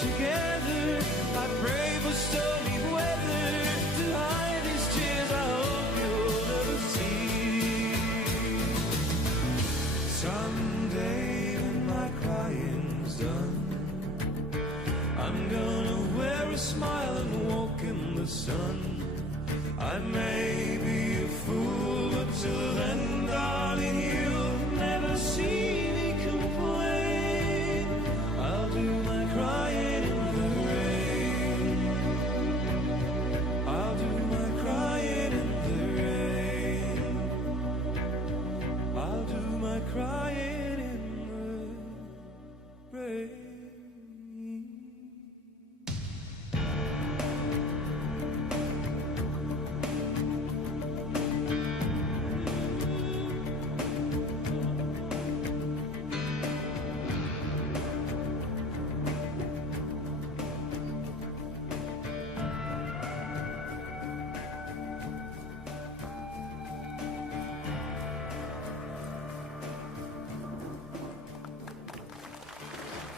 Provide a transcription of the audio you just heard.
together. I pray for stormy weather to hide these tears I hope you'll never see. Someday when my crying's done, I'm gonna wear a smile and walk in the sun. I may be a fool, but till then, darling, you'll never see me complain. I'll do my crying in the rain. I'll do my crying in the rain. I'll do my crying in the rain.